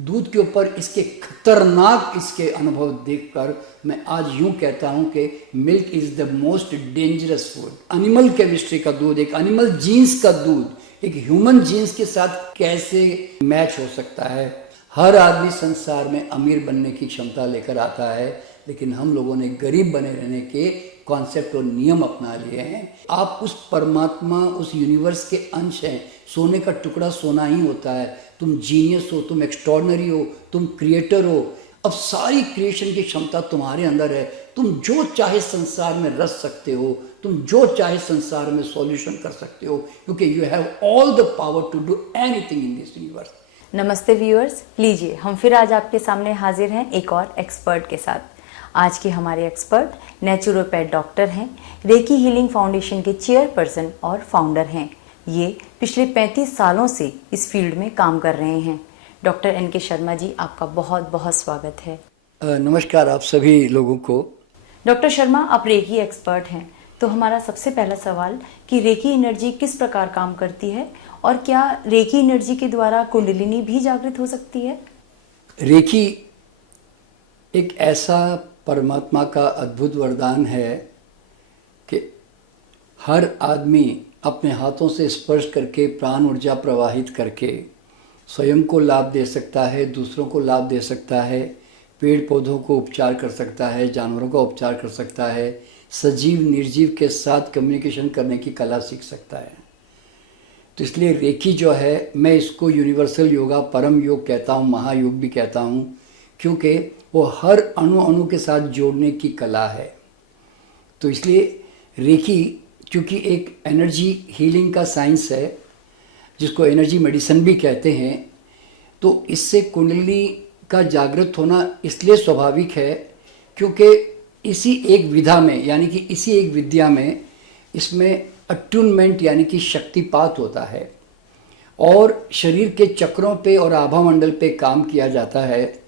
दूध के ऊपर इसके खतरनाक इसके अनुभव देखकर मैं आज यूं कहता हूं कि milk is the most dangerous food. Animal chemistry का दूध, एक एनिमल जीन्स का दूध एक ह्यूमन जीन्स के साथ कैसे मैच हो सकता है। हर आदमी संसार में अमीर बनने की क्षमता लेकर आता है, लेकिन हम लोगों ने गरीब बने रहने के कॉन्सेप्ट और नियम अपना लिए हैं। आप उस परमात्मा, उस यूनिवर्स के अंश हैं। सोने का टुकड़ा सोना ही होता है। तुम जीनियस हो, तुम एक्स्ट्रॉर्डनरी हो, तुम क्रिएटर हो। अब सारी क्रिएशन की क्षमता तुम्हारे अंदर है। तुम जो चाहे संसार में रच सकते हो, तुम जो चाहे संसार में सॉल्यूशन कर सकते हो, क्योंकि you have all the power to do anything in this universe. नमस्ते व्यूअर्स, लीजिए हम फिर आज आपके सामने हाजिर हैं एक और एक्सपर्ट के साथ। आज के हमारे एक्सपर्ट नेचुरोपैथ डॉक्टर हैं, रेकी हीलिंग फाउंडेशन के चेयरपर्सन और फाउंडर हैं। ये पिछले 35 सालों से इस फील्ड में काम कर रहे हैं। डॉक्टर एन के शर्मा जी, आपका बहुत बहुत स्वागत है। नमस्कार आप सभी लोगों को। डॉक्टर शर्मा, आप रेकी एक्सपर्ट हैं, तो हमारा सबसे पहला सवाल कि रेकी एनर्जी किस प्रकार काम करती है और क्या रेकी एनर्जी के द्वारा कुंडलिनी भी जागृत हो सकती है? रेकी एक ऐसा परमात्मा का अद्भुत वरदान है कि हर आदमी अपने हाथों से स्पर्श करके प्राण ऊर्जा प्रवाहित करके स्वयं को लाभ दे सकता है, दूसरों को लाभ दे सकता है, पेड़ पौधों को उपचार कर सकता है, जानवरों का उपचार कर सकता है, सजीव निर्जीव के साथ कम्युनिकेशन करने की कला सीख सकता है। तो इसलिए रेकी जो है, मैं इसको यूनिवर्सल योगा, परम योग कहता हूँ, महायोग भी कहता हूँ, क्योंकि वो हर अणु अणु के साथ जोड़ने की कला है। तो इसलिए रेकी क्योंकि एक एनर्जी हीलिंग का साइंस है, जिसको एनर्जी मेडिसिन भी कहते हैं, तो इससे कुंडली का जागृत होना इसलिए स्वाभाविक है क्योंकि इसी एक विधा में, यानी कि इसी एक विद्या में, इसमें अट्यूनमेंट यानी कि शक्तिपात होता है और शरीर के चक्रों पे और आभा मंडल पे काम किया जाता है।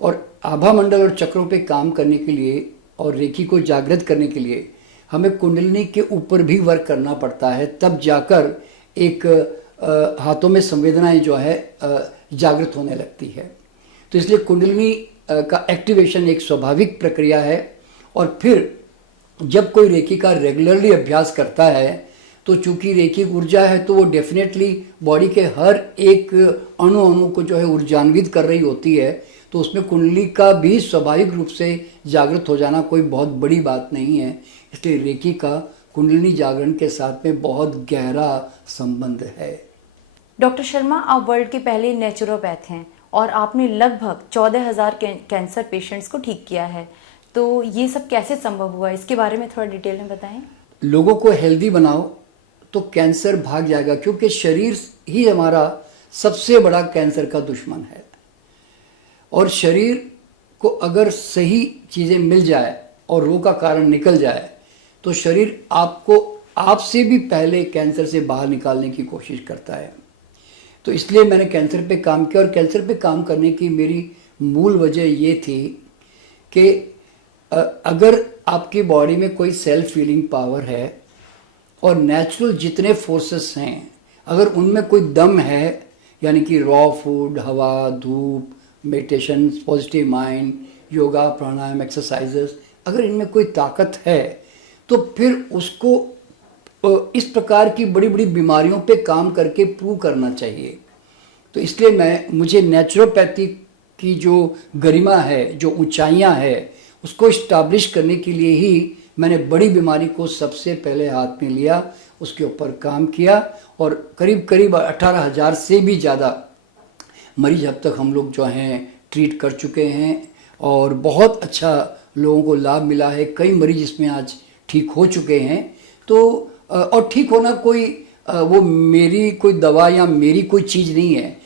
और आभा मंडल और चक्रों पे काम करने के लिए और रेकी को जागृत करने के लिए हमें कुंडलिनी के ऊपर भी वर्क करना पड़ता है, तब जाकर एक हाथों में संवेदनाएं जो है जागृत होने लगती है। तो इसलिए कुंडलिनी का एक्टिवेशन एक स्वाभाविक प्रक्रिया है। और फिर जब कोई रेकी का रेगुलरली अभ्यास करता है, तो चूंकि रेकी ऊर्जा है, तो वो डेफिनेटली बॉडी के हर एक अणु अणु को जो है ऊर्जान्वित कर रही होती है। तो उसमें कुंडली का भी स्वाभाविक रूप से जागृत हो जाना कोई बहुत बड़ी बात नहीं है। इसलिए रेकी का कुंडलिनी जागरण के साथ में बहुत गहरा संबंध है। डॉक्टर शर्मा, आप वर्ल्ड के पहले नेचुरोपैथ हैं और आपने लगभग 14,000 कैंसर पेशेंट्स को ठीक किया है। तो ये सब कैसे संभव हुआ, इसके बारे में थोड़ा डिटेल में बताएं। लोगों को हेल्दी बनाओ तो कैंसर भाग जाएगा, क्योंकि शरीर ही हमारा सबसे बड़ा कैंसर का दुश्मन है। और शरीर को अगर सही चीज़ें मिल जाए और रोग का कारण निकल जाए, तो शरीर आपको आपसे भी पहले कैंसर से बाहर निकालने की कोशिश करता है। तो इसलिए मैंने कैंसर पे काम किया। और कैंसर पे काम करने की मेरी मूल वजह ये थी कि अगर आपकी बॉडी में कोई सेल्फ हीलिंग पावर है और नेचुरल जितने फोर्सेस हैं, अगर उनमें कोई दम है, यानी कि रॉ फूड, हवा, धूप, मेडिटेशन, पॉजिटिव माइंड, योगा, प्राणायाम, एक्सरसाइजेस, अगर इनमें कोई ताकत है, तो फिर उसको इस प्रकार की बड़ी बड़ी बीमारियों पे काम करके प्रूव करना चाहिए। तो इसलिए मुझे नेचुरोपैथी की जो गरिमा है, जो ऊंचाइयां है, उसको इस्टाब्लिश करने के लिए ही मैंने बड़ी बीमारी को सबसे पहले हाथ में लिया, उसके ऊपर काम किया। और करीब करीब 18,000 से भी ज़्यादा मरीज अब तक हम लोग जो हैं ट्रीट कर चुके हैं और बहुत अच्छा लोगों को लाभ मिला है। कई मरीज इसमें आज ठीक हो चुके हैं। तो और ठीक होना कोई वो मेरी कोई दवा या मेरी कोई चीज़ नहीं है।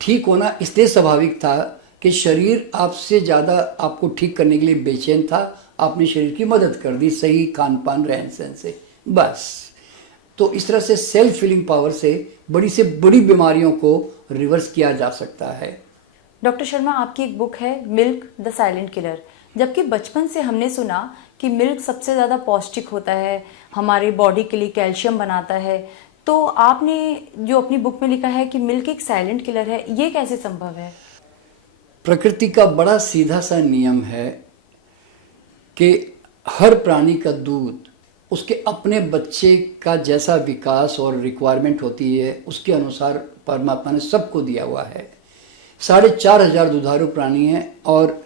ठीक होना इसलिए स्वाभाविक था कि शरीर आपसे ज़्यादा आपको ठीक करने के लिए बेचैन था। आपने शरीर की मदद कर दी सही खान पान रहन सहन से, बस। तो इस तरह से सेल्फ हीलिंग पावर से बड़ी बीमारियों को रिवर्स किया जा सकता है। डॉक्टर शर्मा, आपकी एक बुक है मिल्क द साइलेंट किलर। जबकि बचपन से हमने सुना कि मिल्क सबसे ज़्यादा पौष्टिक होता है, हमारे बॉडी के लिए कैल्शियम बनाता है, तो आपने जो अपनी बुक में लिखा है कि मिल्क एक साइलेंट किलर है, ये कैसे संभव है? प्रकृति का बड़ा सीधा सा नियम है कि हर प्राणी का दूध उसके अपने बच्चे का जैसा विकास और रिक्वायरमेंट होती है उसके अनुसार परमात्मा ने सबको दिया हुआ है। 4,500 दुधारू प्राणी हैं और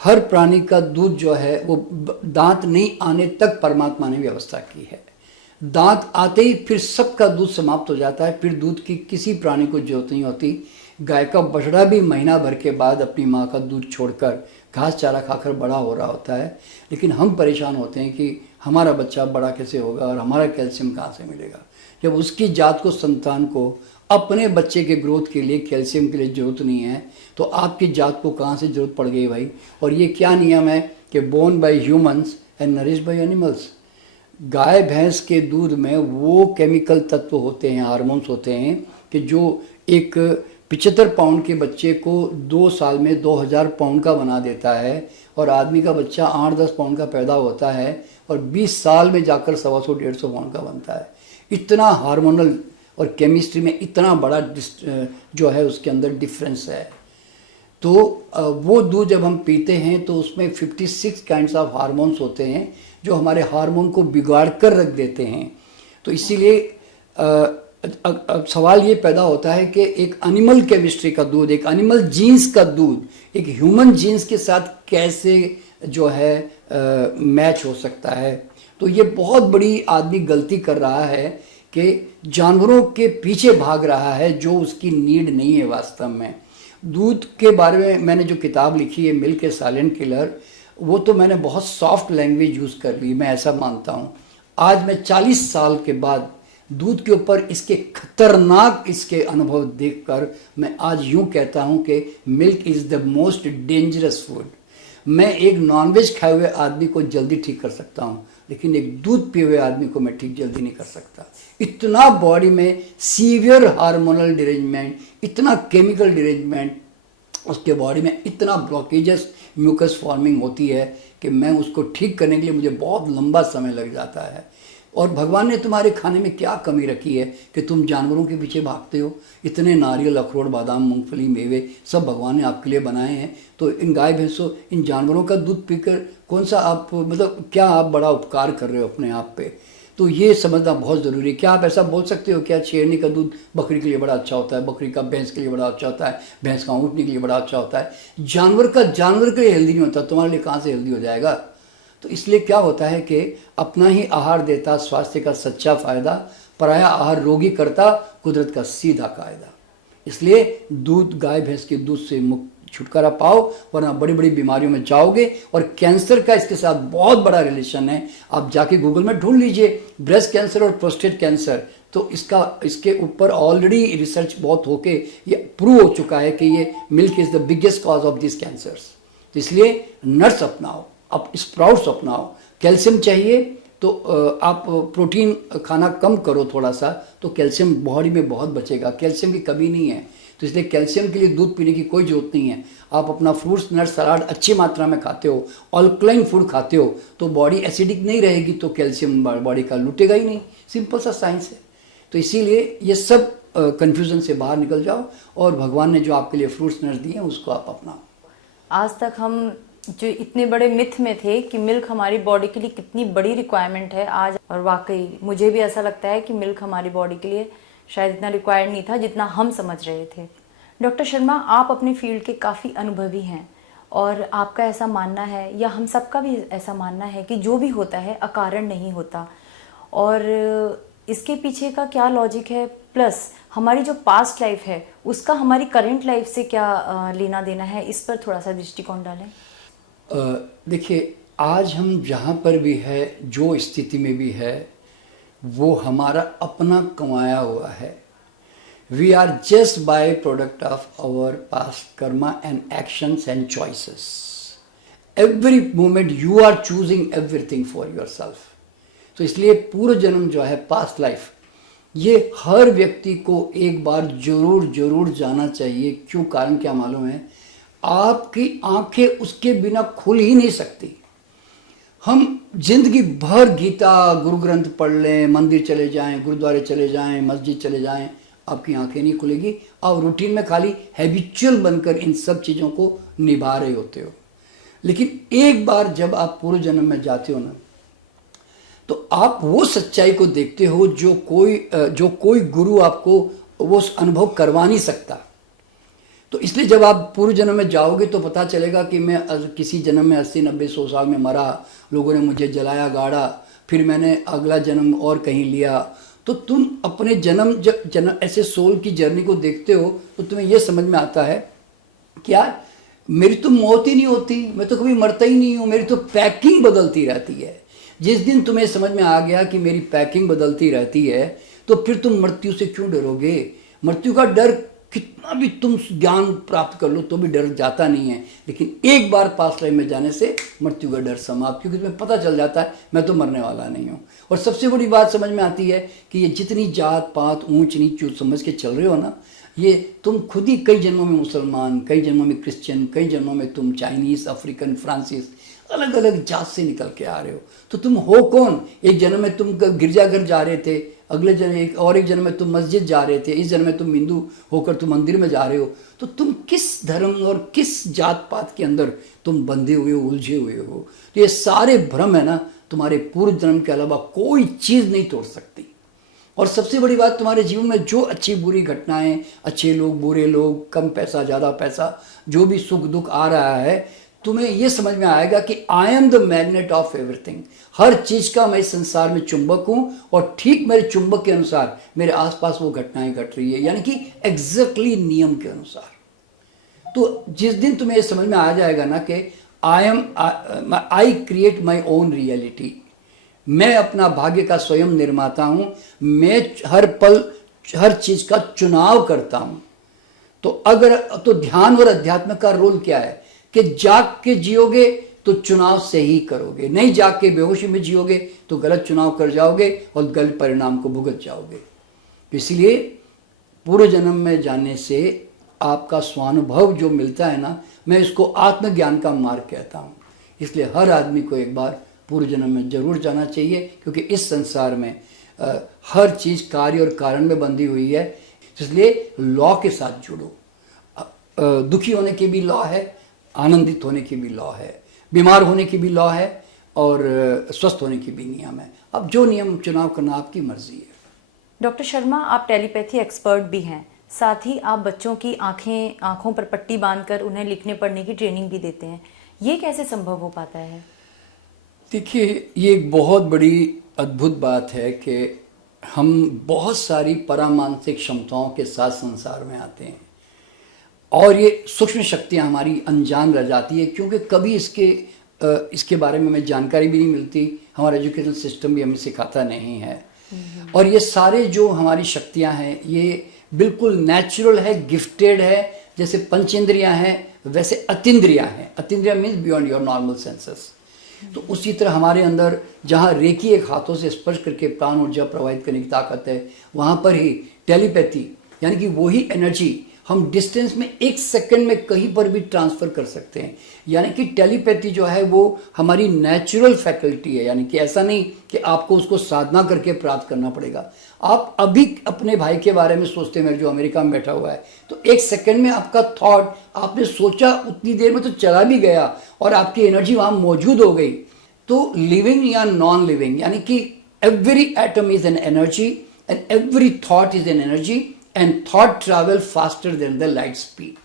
हर प्राणी का दूध जो है वो दांत नहीं आने तक परमात्मा ने व्यवस्था की है। दांत आते ही फिर सबका दूध समाप्त हो जाता है, फिर दूध की किसी प्राणी को जरूरत नहीं होती। गाय का बछड़ा भी महीना भर के बाद अपनी माँ का दूध छोड़कर घास चारा खाकर बड़ा हो रहा होता है, लेकिन हम परेशान होते हैं कि हमारा बच्चा बड़ा कैसे होगा और हमारा कैल्शियम कहाँ से मिलेगा, जब उसकी जात को, संतान को अपने बच्चे के ग्रोथ के लिए कैल्शियम के लिए ज़रूरत नहीं है तो आपकी जात को कहाँ से ज़रूरत पड़ गई भाई। और ये क्या नियम है कि born by humans and nourished by animals. गाय भैंस के दूध में वो केमिकल तत्व होते हैं, हार्मोन्स होते हैं कि जो एक 75 पाउंड के बच्चे को 2 साल में 2000 पाउंड का बना देता है और आदमी का बच्चा 8-10 पाउंड का पैदा होता है और 20 साल में जाकर 125-150 पाउंड का बनता है। इतना हार्मोनल और केमिस्ट्री में इतना बड़ा जो है उसके अंदर डिफरेंस है। तो वो दूध जब हम पीते हैं तो उसमें 56 काइंड्स ऑफ हार्मोन्स होते हैं जो हमारे हार्मोन को बिगाड़ कर रख देते हैं। तो इसीलिए अब सवाल ये पैदा होता है कि एक एनिमल केमिस्ट्री का दूध, एक एनिमल जीन्स का दूध एक ह्यूमन जीन्स के साथ कैसे जो है मैच हो सकता है। तो ये बहुत बड़ी आदमी गलती कर रहा है कि जानवरों के पीछे भाग रहा है जो उसकी नीड नहीं है वास्तव में। दूध के बारे में मैंने जो किताब लिखी है मिल्क ए साइलेंट किलर, वो तो मैंने बहुत सॉफ्ट लैंग्वेज यूज़ कर ली, मैं ऐसा मानता हूँ। आज मैं 40 साल के बाद दूध के ऊपर इसके खतरनाक इसके अनुभव देखकर मैं आज यूँ कहता हूँ कि milk is the most dangerous food. मैं एक नॉनवेज खाए हुए आदमी को जल्दी ठीक कर सकता हूँ, लेकिन एक दूध पिए हुए आदमी को मैं ठीक जल्दी नहीं कर सकता। इतना बॉडी में सीवियर हार्मोनल डिरेंजमेंट, इतना केमिकल डिरेंजमेंट, उसके बॉडी में इतना ब्लॉकेजेस, म्यूकस फॉर्मिंग होती है कि मैं उसको ठीक करने के लिए मुझे बहुत लंबा समय लग जाता है। और भगवान ने तुम्हारे खाने में क्या कमी रखी है कि तुम जानवरों के पीछे भागते हो। इतने नारियल, अखरोट, बादाम, मूंगफली, मेवे सब भगवान ने आपके लिए बनाए हैं। तो इन गाय भैंसों, इन जानवरों का दूध पीकर कौन सा आप मतलब क्या आप बड़ा उपकार कर रहे हो अपने आप पे। तो ये समझना बहुत ज़रूरी है। क्या आप ऐसा बोल सकते हो क्या शेरनी का दूध बकरी के लिए बड़ा अच्छा होता है, बकरी का भैंस के लिए बड़ा अच्छा होता है, भैंस का ऊँटनी के लिए बड़ा अच्छा होता है, जानवर का जानवर के लिए हेल्दी नहीं होता, तुम्हारे लिए कहाँ से हेल्दी हो जाएगा। तो इसलिए क्या होता है कि अपना ही आहार देता स्वास्थ्य का सच्चा फायदा, पराया आहार रोगी करता कुदरत का सीधा कायदा। इसलिए दूध, गाय भैंस के दूध से मुक्त छुटकारा पाओ, वरना बड़ी बड़ी बीमारियों में जाओगे। और कैंसर का इसके साथ बहुत बड़ा रिलेशन है। आप जाके गूगल में ढूंढ लीजिए ब्रेस्ट कैंसर और प्रोस्टेट कैंसर, तो इसके ऊपर ऑलरेडी रिसर्च बहुत होके ये प्रूव हो चुका है कि ये milk is the biggest cause of this cancers. तो इसलिए नट्स अपनाओ, आप स्प्राउट्स अपनाओ। कैल्शियम चाहिए तो आप प्रोटीन खाना कम करो थोड़ा सा, तो कैल्शियम बॉडी में बहुत बचेगा। कैल्शियम की कमी नहीं है, तो इसलिए कैल्शियम के लिए दूध पीने की कोई ज़रूरत नहीं है। आप अपना फ्रूट्स, नट्स, सलाद अच्छी मात्रा में खाते हो, अल्कलाइन फूड खाते हो, तो बॉडी एसिडिक नहीं रहेगी, तो कैल्शियम बॉडी का लूटेगा ही नहीं। सिंपल सा साइंस है। तो इसीलिए ये सब कन्फ्यूज़न से बाहर निकल जाओ और भगवान ने जो आपके लिए फ्रूट्स, नट्स दिए हैं उसको आप अपनाओ। आज तक हम जो इतने बड़े मिथ में थे कि मिल्क हमारी बॉडी के लिए कितनी बड़ी रिक्वायरमेंट है आज, और वाकई मुझे भी ऐसा लगता है कि मिल्क हमारी बॉडी के लिए शायद इतना रिक्वायर्ड नहीं था जितना हम समझ रहे थे। डॉक्टर शर्मा, आप अपने फील्ड के काफ़ी अनुभवी हैं और आपका ऐसा मानना है, या हम सबका भी ऐसा मानना है, कि जो भी होता है अकारण नहीं होता, और इसके पीछे का क्या लॉजिक है, प्लस हमारी जो पास्ट लाइफ है उसका हमारी करंट लाइफ से क्या लेना देना है, इस पर थोड़ा सा दृष्टिकोण डालें। देखिए, आज हम जहाँ पर भी है, जो स्थिति में भी है, वो हमारा अपना कमाया हुआ है। We are just byproduct of our past karma and actions and choices. Every moment you are choosing everything for your self. तो इसलिए पूर्व जन्म जो है, पास्ट लाइफ, ये हर व्यक्ति को एक बार जरूर जाना चाहिए। क्यों? कारण क्या मालूम है? आपकी आंखें उसके बिना खुल ही नहीं सकती। हम जिंदगी भर गीता, गुरु ग्रंथ पढ़ लें, मंदिर चले जाएं, गुरुद्वारे चले जाएं, मस्जिद चले जाएं, आपकी आंखें नहीं खुलेगी। आप रूटीन में खाली हैबिचुअल बनकर इन सब चीज़ों को निभा रहे होते हो। लेकिन एक बार जब आप पूर्व जन्म में जाते हो ना, तो आप वो सच्चाई को देखते हो जो कोई गुरु आपको वो अनुभव करवा नहीं सकता। तो इसलिए जब आप पूर्व जन्म में जाओगे तो पता चलेगा कि मैं किसी जन्म में 80-90-100 साल में मरा, लोगों ने मुझे जलाया गाड़ा, फिर मैंने अगला जन्म और कहीं लिया। तो तुम अपने जन्म ऐसे सोल की जर्नी को देखते हो तो तुम्हें यह समझ में आता है कि यार मेरी तो मौत ही नहीं होती, मैं तो कभी मरता ही नहीं हूँ, मेरी तो पैकिंग बदलती रहती है। जिस दिन तुम्हें समझ में आ गया कि मेरी पैकिंग बदलती रहती है तो फिर तुम मृत्यु से क्यों डरोगे। मृत्यु का डर कितना भी तुम ज्ञान प्राप्त कर लो तो भी डर जाता नहीं है, लेकिन एक बार पास्ट लाइफ में जाने से मृत्यु का डर समाप्त, क्योंकि तुम्हें पता चल जाता है मैं तो मरने वाला नहीं हूँ। और सबसे बड़ी बात समझ में आती है कि ये जितनी जात पात ऊंच नीच समझ के चल रहे हो ना, ये तुम खुद ही कई जन्मों में मुसलमान, कई जन्मों में क्रिश्चियन, कई जन्मों में तुम चाइनीज, अफ्रीकन, फ्रांसीस, अलग अलग जात से निकल के आ रहे हो। तो तुम हो कौन? एक जन्म में तुम गिरजाघर जा रहे थे, अगले जन्म एक जन्म में तुम मस्जिद जा रहे थे, इस जन्म में तुम हिंदू होकर तुम मंदिर में जा रहे हो। तो तुम किस धर्म और किस जात पात के अंदर तुम बंधे हुए हो, उलझे हुए हो। तो ये सारे भ्रम है ना, तुम्हारे पूर्व जन्म के अलावा कोई चीज़ नहीं तोड़ सकती। और सबसे बड़ी बात, तुम्हारे जीवन में जो अच्छी बुरी घटनाएं, अच्छे लोग, बुरे लोग, कम पैसा, ज़्यादा पैसा, जो भी सुख दुख आ रहा है, तुम्हें यह समझ में आएगा कि I am the magnet of everything. हर चीज का मैं इस संसार में चुंबक हूं और ठीक मेरे चुंबक के अनुसार मेरे आसपास वो घटनाएं घट रही है, यानी कि एग्जैक्टली नियम के अनुसार। तो जिस दिन तुम्हें यह समझ में आ जाएगा ना कि I create my own reality, मैं अपना भाग्य का स्वयं निर्माता हूं, मैं हर पल हर चीज का चुनाव करता हूं। तो ध्यान और अध्यात्म का रोल क्या है कि जाग के जियोगे तो चुनाव सही करोगे, नहीं जाग के बेहोशी में जियोगे तो गलत चुनाव कर जाओगे और गलत परिणाम को भुगत जाओगे। इसलिए पूर्व जन्म में जाने से आपका स्वानुभव जो मिलता है ना, मैं इसको आत्मज्ञान का मार्ग कहता हूँ। इसलिए हर आदमी को एक बार पूर्व जन्म में जरूर जाना चाहिए, क्योंकि इस संसार में हर चीज़ कार्य और कारण में बंधी हुई है। इसलिए लॉ के साथ जुड़ो। दुखी होने की भी लॉ है, आनंदित होने की भी लॉ है, बीमार होने की भी लॉ है और स्वस्थ होने की भी नियम है। अब जो नियम चुनाव करना आपकी मर्जी है। डॉक्टर शर्मा, आप टेलीपैथी एक्सपर्ट भी हैं, साथ ही आप बच्चों की आंखों पर पट्टी बांधकर उन्हें लिखने पढ़ने की ट्रेनिंग भी देते हैं। ये कैसे संभव हो पाता है? देखिए, ये एक बहुत बड़ी अद्भुत बात है कि हम बहुत सारी परामानसिक क्षमताओं के साथ संसार में आते हैं और ये सूक्ष्म शक्तियाँ हमारी अनजान रह जाती है, क्योंकि कभी इसके बारे में हमें जानकारी भी नहीं मिलती। हमारा एजुकेशन सिस्टम भी हमें सिखाता नहीं है। और ये सारे जो हमारी शक्तियाँ हैं ये बिल्कुल नेचुरल है, गिफ्टेड है। जैसे पंचेंद्रियाँ हैं वैसे अतीन्द्रियाँ हैं। अतीन्द्रिया means beyond your normal senses. तो उसी तरह हमारे अंदर जहाँ रेकी एक हाथों से स्पर्श करके प्राण ऊर्जा प्रवाहित करने की ताकत है, वहाँ पर ही टेलीपैथी यानी कि वही एनर्जी हम डिस्टेंस में 1 सेकंड में कहीं पर भी ट्रांसफ़र कर सकते हैं। यानी कि टेलीपैथी जो है वो हमारी नेचुरल फैकल्टी है, यानी कि ऐसा नहीं कि आपको उसको साधना करके प्राप्त करना पड़ेगा। आप अभी अपने भाई के बारे में सोचते हैं जो अमेरिका में बैठा हुआ है, तो 1 सेकंड में आपका थॉट आपने सोचा उतनी देर में तो चला भी गया और आपकी एनर्जी वहाँ मौजूद हो गई। तो लिविंग या नॉन लिविंग यानी कि every atom is an energy and every thought is an energy and thought travel faster than the light speed।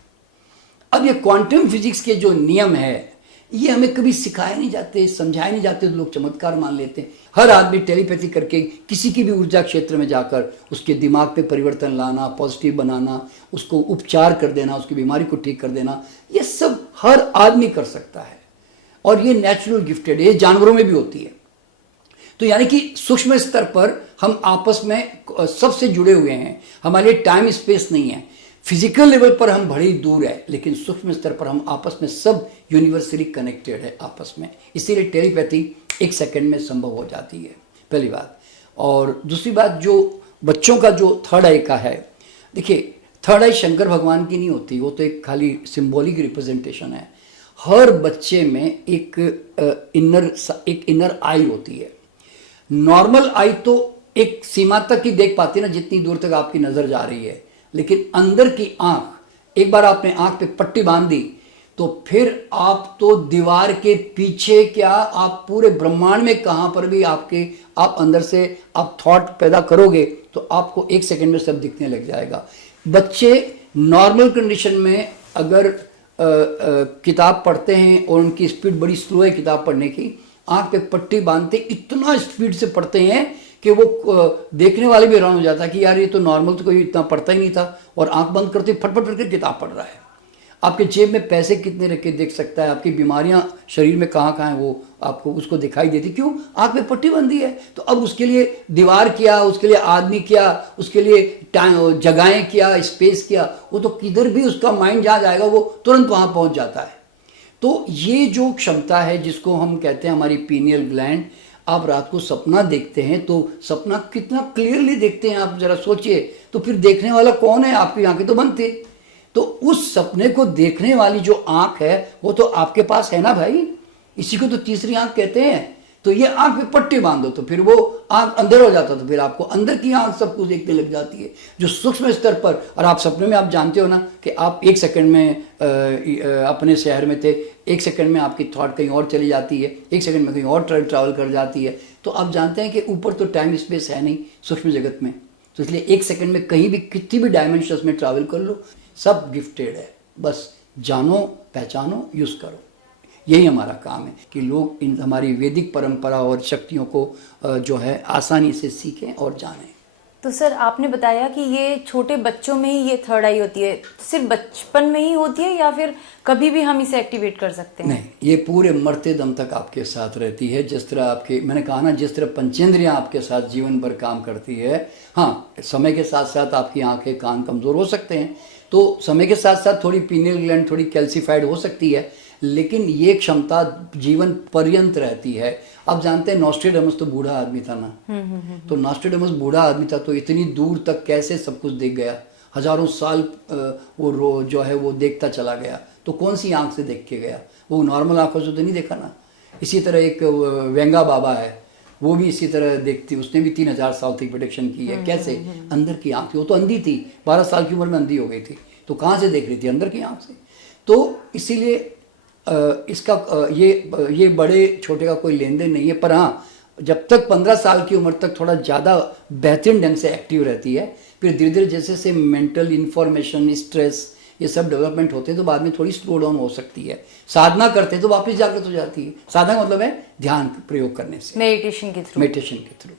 अब ये क्वांटम फिजिक्स के जो नियम है ये हमें कभी सिखाए नहीं जाते, समझाए नहीं जाते, तो लोग चमत्कार मान लेते हैं। हर आदमी टेलीपैथी करके किसी की भी ऊर्जा क्षेत्र में जाकर उसके दिमाग पे परिवर्तन लाना, पॉजिटिव बनाना, उसको उपचार कर देना, उसकी बीमारी को ठीक कर देना, ये सब हर आदमी कर सकता है और ये नेचुरल गिफ्टेड है, ये जानवरों में भी होती है। तो यानी कि सूक्ष्म स्तर पर हम आपस में सबसे जुड़े हुए हैं, हमारे लिए टाइम स्पेस नहीं है। फिजिकल लेवल पर हम बड़ी दूर है, लेकिन सूक्ष्म स्तर पर हम आपस में सब यूनिवर्सली कनेक्टेड है आपस में। इसीलिए टेलीपैथी 1 सेकंड में संभव हो जाती है, पहली बात। और दूसरी बात, जो बच्चों का जो थर्ड आई का है, देखिए थर्ड आई शंकर भगवान की नहीं होती, वो तो एक खाली सिंबॉलिक रिप्रेजेंटेशन है। हर बच्चे में एक इनर आई होती है। नॉर्मल आई तो एक सीमा तक ही देख पाती है ना, जितनी दूर तक आपकी नज़र जा रही है। लेकिन अंदर की आँख, एक बार आपने आँख पे पट्टी बांध दी तो फिर आप तो दीवार के पीछे क्या, आप पूरे ब्रह्मांड में कहाँ पर भी आप अंदर से आप थॉट पैदा करोगे तो आपको 1 सेकंड में सब दिखने लग जाएगा। बच्चे नॉर्मल कंडीशन में अगर किताब पढ़ते हैं और उनकी स्पीड बड़ी स्लो है किताब पढ़ने की, आँख पे पट्टी बांधते इतना स्पीड से पढ़ते हैं कि वो देखने वाले भी हैरान हो जाता है कि यार ये तो नॉर्मल तो कोई इतना पढ़ता ही नहीं था, और आंख बंद करते फटफट करके किताब पढ़ रहा है। आपके जेब में पैसे कितने रख के देख सकता है, आपकी बीमारियां शरीर में कहाँ कहाँ हैं वो आपको उसको दिखाई देती, क्यों? आंख में पट्टी बंधी है। तो अब उसके लिए दीवार किया, उसके लिए आदमी किया, उसके लिए जगहें किया, स्पेस किया, वो तो किधर भी उसका माइंड जहाँ जाएगा वो तुरंत वहाँ पहुँच जाता है। तो ये जो क्षमता है जिसको हम कहते हैं हमारी पीनियल ग्लैंड, आप रात को सपना देखते हैं तो सपना कितना क्लियरली देखते हैं आप जरा सोचिए। तो फिर देखने वाला कौन है? आपकी आंखें तो बंद थी। तो उस सपने को देखने वाली जो आंख है वो तो आपके पास है ना भाई, इसी को तो तीसरी आंख कहते हैं। तो ये आंख पे पट्टी बांधो तो फिर वो आंख अंदर हो जाता, तो फिर आपको अंदर की आंख सब कुछ देखने लग जाती है जो सूक्ष्म स्तर पर। और आप सपने में आप जानते हो ना कि आप 1 सेकंड में अपने शहर में थे, 1 सेकंड में आपकी थॉट कहीं और चली जाती है, 1 सेकंड में कहीं और ट्रैवल कर जाती है। तो आप जानते हैं कि ऊपर तो टाइम स्पेस है नहीं सूक्ष्म जगत में, तो इसलिए 1 सेकंड में कहीं भी कितनी भी डायमेंशंस में ट्रैवल कर लो, सब गिफ्टेड है। बस जानो, पहचानो, यूज़ करो। यही हमारा काम है कि लोग इन हमारी वैदिक परंपरा और शक्तियों को जो है आसानी से सीखें और जानें। तो सर आपने बताया कि ये छोटे बच्चों में ही ये थर्ड आई होती है, सिर्फ बचपन में ही होती है या फिर कभी भी हम इसे एक्टिवेट कर सकते हैं? नहीं, ये पूरे मरते दम तक आपके साथ रहती है। जिस तरह आपके, मैंने कहा ना, जिस तरह पंचेंद्रियां आपके साथ जीवन भर काम करती है। हाँ, समय के साथ साथ आपकी आंखें कान कमज़ोर हो सकते हैं, तो समय के साथ साथ थोड़ी पीनियल ग्लैंड थोड़ी कैल्सिफाइड हो सकती है, लेकिन ये क्षमता जीवन पर्यंत रहती है। आप जानते हैं नॉस्ट्रेडमस तो बूढ़ा आदमी था ना, तो नॉस्ट्रेडमस बूढ़ा आदमी था तो इतनी दूर तक कैसे सब कुछ देख गया, हजारों साल वो जो है वो देखता चला गया। तो कौन सी आंख से देख के गया? वो नॉर्मल आंखों से तो नहीं देखा ना। इसी तरह एक वेंगा बाबा है, वो भी इसी तरह देखती, उसने भी 3000 साल तक प्रोटेक्शन की है। कैसे? अंदर की आंख थी। वो तो अंधी थी, 12 साल की उम्र में अंधी हो गई थी, तो कहाँ से देख रही थी? अंदर की आंख से। तो इसीलिए इसका ये बड़े छोटे का कोई लेन देन नहीं है। पर हाँ, जब तक 15 साल की उम्र तक थोड़ा ज़्यादा बेहतरीन ढंग से एक्टिव रहती है, फिर धीरे धीरे जैसे से मेंटल इंफॉर्मेशन, स्ट्रेस, ये सब डेवलपमेंट होते हैं तो बाद में थोड़ी स्लो डाउन हो सकती है। साधना करते हैं तो वापस जागृत हो जाती है। साधना मतलब है ध्यान प्रयोग करने से, मेडिटेशन के थ्रू।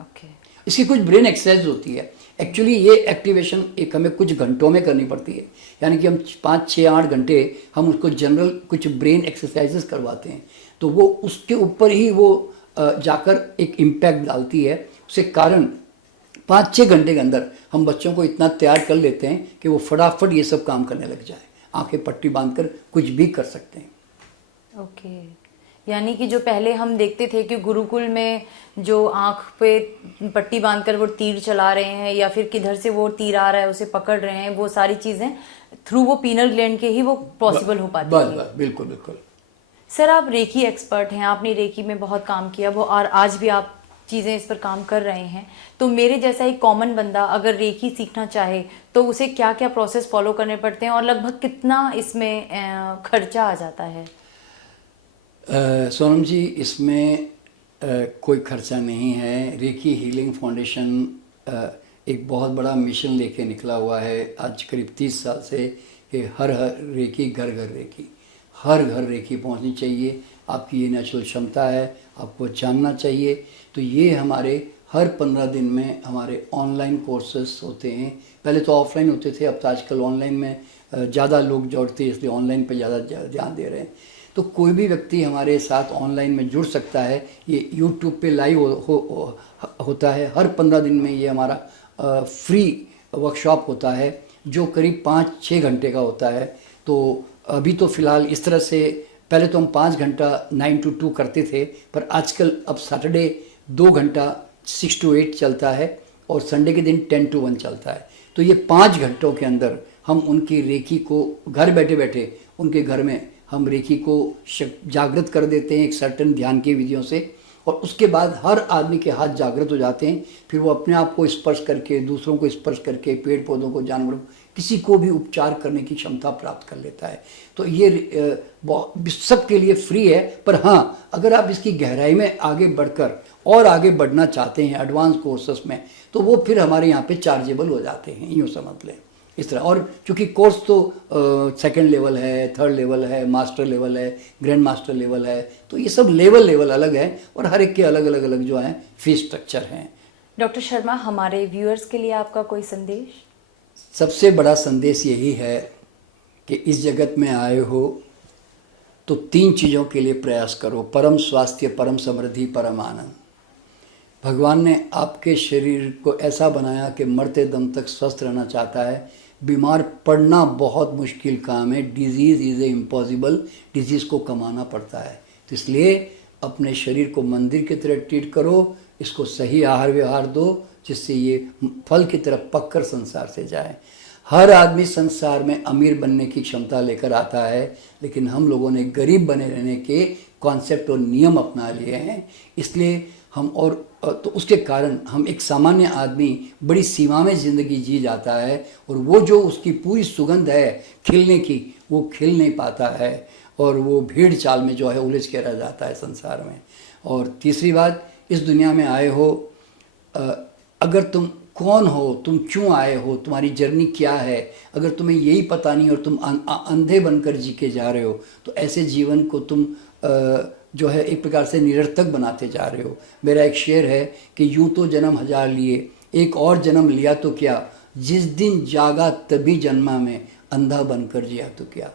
ओके। इसकी कुछ ब्रेन एक्सरसाइज होती है। एक्चुअली ये एक्टिवेशन एक हमें कुछ घंटों में करनी पड़ती है, यानी कि हम 5, 6, 8 घंटे हम उसको जनरल कुछ ब्रेन एक्सरसाइजेस करवाते हैं, तो वो उसके ऊपर ही वो जाकर एक इम्पैक्ट डालती है। उसके कारण 5-6 घंटे के अंदर हम बच्चों को इतना तैयार कर लेते हैं कि वो फटाफट ये सब काम करने लग जाए। आंखें पट्टी बांधकर कुछ भी कर सकते हैं। ओके। यानी कि जो पहले हम देखते थे कि गुरुकुल में जो आंख पे पट्टी बांधकर वो तीर चला रहे हैं या फिर किधर से वो तीर आ रहा है उसे पकड़ रहे हैं, वो सारी चीजें थ्रू वो पीनल ग्लैंड के ही वो पॉसिबल हो पाती है। बस बिल्कुल बिल्कुल। सर आप रेकी एक्सपर्ट हैं, आपने रेकी में बहुत काम किया वो, और आज भी आप चीज़ें इस पर काम कर रहे हैं। तो मेरे जैसा एक कॉमन बंदा अगर रेकी सीखना चाहे तो उसे क्या क्या प्रोसेस फॉलो करने पड़ते हैं और लगभग कितना इसमें खर्चा आ जाता है? सोनम जी, इसमें कोई खर्चा नहीं है। रेकी हीलिंग फाउंडेशन एक बहुत बड़ा मिशन लेके निकला हुआ है आज करीब 30 साल से कि हर रेकी घर घर रेकी, हर घर रेकी पहुंचनी चाहिए। आपकी ये नेचुरल क्षमता है, आपको जानना चाहिए। तो ये हमारे हर 15 दिन में हमारे ऑनलाइन कोर्सेस होते हैं। पहले तो ऑफलाइन होते थे, अब तो आजकल ऑनलाइन में ज़्यादा लोग जुड़ते हैं, इसलिए ऑनलाइन पे ज़्यादा ध्यान दे रहे हैं। तो कोई भी व्यक्ति हमारे साथ ऑनलाइन में जुड़ सकता है। ये यूट्यूब पे लाइव होता है। हर 15 दिन में ये हमारा फ्री वर्कशॉप होता है जो करीब 5-6 घंटे का होता है। तो अभी तो फ़िलहाल इस तरह से, पहले तो हम 5 घंटा 9 to 2 करते थे, पर आजकल अब सैटरडे 2 घंटा 6 to 8 चलता है और संडे के दिन 10 to 1 चलता है। तो ये 5 घंटों के अंदर हम उनकी रेकी को घर बैठे बैठे उनके घर में हम रेकी को जागृत कर देते हैं एक सर्टन ध्यान की विधियों से। और उसके बाद हर आदमी के हाथ जागृत हो जाते हैं। फिर वो अपने आप को स्पर्श करके, दूसरों को स्पर्श करके, पेड़ पौधों को, जानवरों को, किसी को भी उपचार करने की क्षमता प्राप्त कर लेता है। तो ये सबके लिए फ्री है। पर हाँ, अगर आप इसकी गहराई में आगे बढ़कर और आगे बढ़ना चाहते हैं एडवांस कोर्सेस में, तो वो फिर हमारे यहाँ पे चार्जेबल हो जाते हैं, यूँ समझ लें इस तरह। और चूँकि कोर्स तो सेकंड लेवल है, थर्ड लेवल है, मास्टर लेवल है, ग्रैंड मास्टर लेवल है, तो ये सब लेवल अलग है और हर एक के अलग जो है फीस स्ट्रक्चर हैं। डॉक्टर शर्मा, हमारे व्यूअर्स के लिए आपका कोई संदेश? सबसे बड़ा संदेश यही है कि इस जगत में आए हो तो 3 चीज़ों के लिए प्रयास करो: परम स्वास्थ्य, परम समृद्धि, परम आनंद। भगवान ने आपके शरीर को ऐसा बनाया कि मरते दम तक स्वस्थ रहना चाहता है। बीमार पड़ना बहुत मुश्किल काम है। Disease is a impossible, disease को कमाना पड़ता है। तो इसलिए अपने शरीर को मंदिर की तरह ट्रीट करो, इसको सही आहार व्यवहार दो, जिससे ये फल की तरफ पककर संसार से जाए। हर आदमी संसार में अमीर बनने की क्षमता लेकर आता है, लेकिन हम लोगों ने गरीब बने रहने के कॉन्सेप्ट और नियम अपना लिए हैं। इसलिए हम तो उसके कारण हम एक सामान्य आदमी बड़ी सीमा में ज़िंदगी जी जाता है, और वो जो उसकी पूरी सुगंध है खिलने की, वो खिल नहीं पाता है, और वो भीड़ चाल में जो है उलझ के रह जाता है संसार में। और तीसरी बात, इस दुनिया में आए हो, अगर तुम कौन हो, तुम क्यों आए हो, तुम्हारी जर्नी क्या है, अगर तुम्हें यही पता नहीं और तुम अंधे बनकर जी के जा रहे हो, तो ऐसे जीवन को तुम जो है एक प्रकार से निरर्थक बनाते जा रहे हो। मेरा एक शेर है कि यूं तो जन्म 1000 लिए, एक और जन्म लिया तो क्या, जिस दिन जागा तभी जन्मा में, अंधा बनकर जिया तो क्या।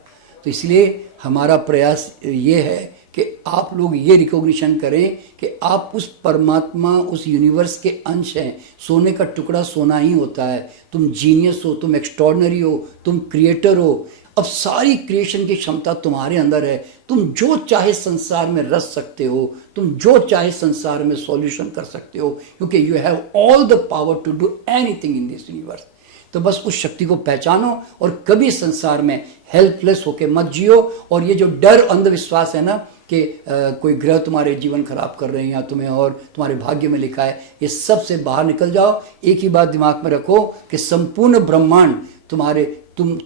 तो इसलिए हमारा प्रयास ये है कि आप लोग ये रिकॉग्निशन करें कि आप उस परमात्मा, उस यूनिवर्स के अंश हैं। सोने का टुकड़ा सोना ही होता है। तुम जीनियस हो, तुम एक्स्ट्रॉर्डनरी हो, तुम क्रिएटर हो। अब सारी क्रिएशन की क्षमता तुम्हारे अंदर है। तुम जो चाहे संसार में रच सकते हो, तुम जो चाहे संसार में सॉल्यूशन कर सकते हो, क्योंकि you have all the power to do anything in this universe. तो बस उस शक्ति को पहचानो और कभी संसार में हेल्पलेस होके मत जियो। और ये जो डर, अंधविश्वास है ना कि कोई ग्रह तुम्हारे जीवन खराब कर रहे हैं या तुम्हें और तुम्हारे भाग्य में लिखा है, ये सब से बाहर निकल जाओ। एक ही बात दिमाग में रखो कि संपूर्ण ब्रह्मांड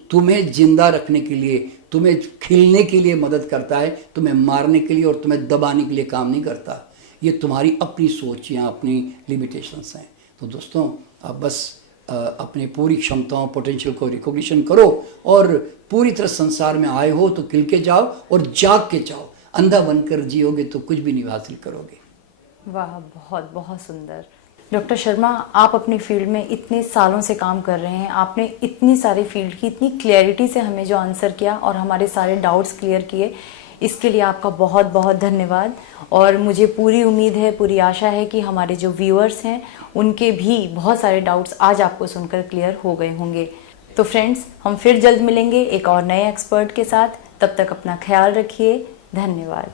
तुम्हें जिंदा रखने के लिए, तुम्हें खिलने के लिए मदद करता है, तुम्हें मारने के लिए और तुम्हें दबाने के लिए काम नहीं करता। ये तुम्हारी अपनी सोच या अपनी लिमिटेशंस हैं। तो दोस्तों, आप बस अपने पूरी क्षमताओं, पोटेंशियल को रिकॉग्निशन करो और पूरी तरह संसार में आए हो तो खिल के जाओ और जाग के जाओ। अंधा बनकर जियोगे तो कुछ भी नहीं हासिल करोगे। वाह, बहुत बहुत सुंदर। डॉक्टर शर्मा, आप अपनी फील्ड में इतने सालों से काम कर रहे हैं, आपने इतनी सारी फील्ड की इतनी क्लैरिटी से हमें जो आंसर किया और हमारे सारे डाउट्स क्लियर किए, इसके लिए आपका बहुत बहुत धन्यवाद। और मुझे पूरी उम्मीद है, पूरी आशा है कि हमारे जो व्यूअर्स हैं उनके भी बहुत सारे डाउट्स आज आपको सुनकर क्लियर हो गए होंगे। तो फ्रेंड्स, हम फिर जल्द मिलेंगे एक और नए एक्सपर्ट के साथ। तब तक अपना ख्याल रखिए। धन्यवाद।